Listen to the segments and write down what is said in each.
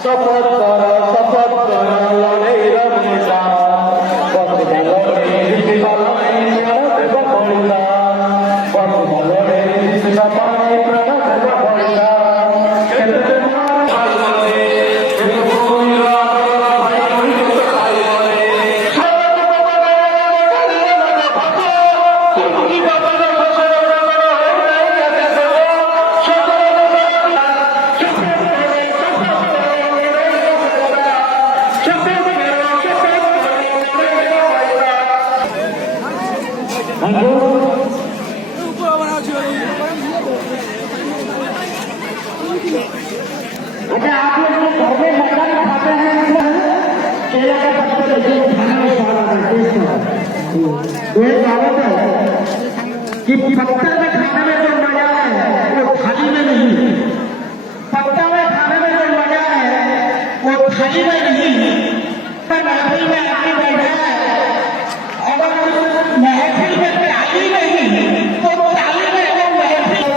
শপথ কর লড়াইর নেতা পথ ভালরে দিশা পাই প্রাণ দেব বলিলা পথ ভালরে দিশা পাই প্রাণ দেব বলিলা খেতে মার ভালরে খেতে বইলা ভাই কইতে ভাই বলে সব বাবা ভালো কি বাবা अच्छा, आप लोग घर में मटन खाते हैं केला का पत्ता लेके खाने में स्वाद आता है ये कहावत है कि पत्ता में खाने में जो मजा है वो थाली में नहीं, पत्ता में खाने में जो मजा है वो थाली में नहीं। पर महफिल में आके बैठा है, अगर महफिल में ताली नहीं तो ताली में वो महफिल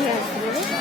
Yes.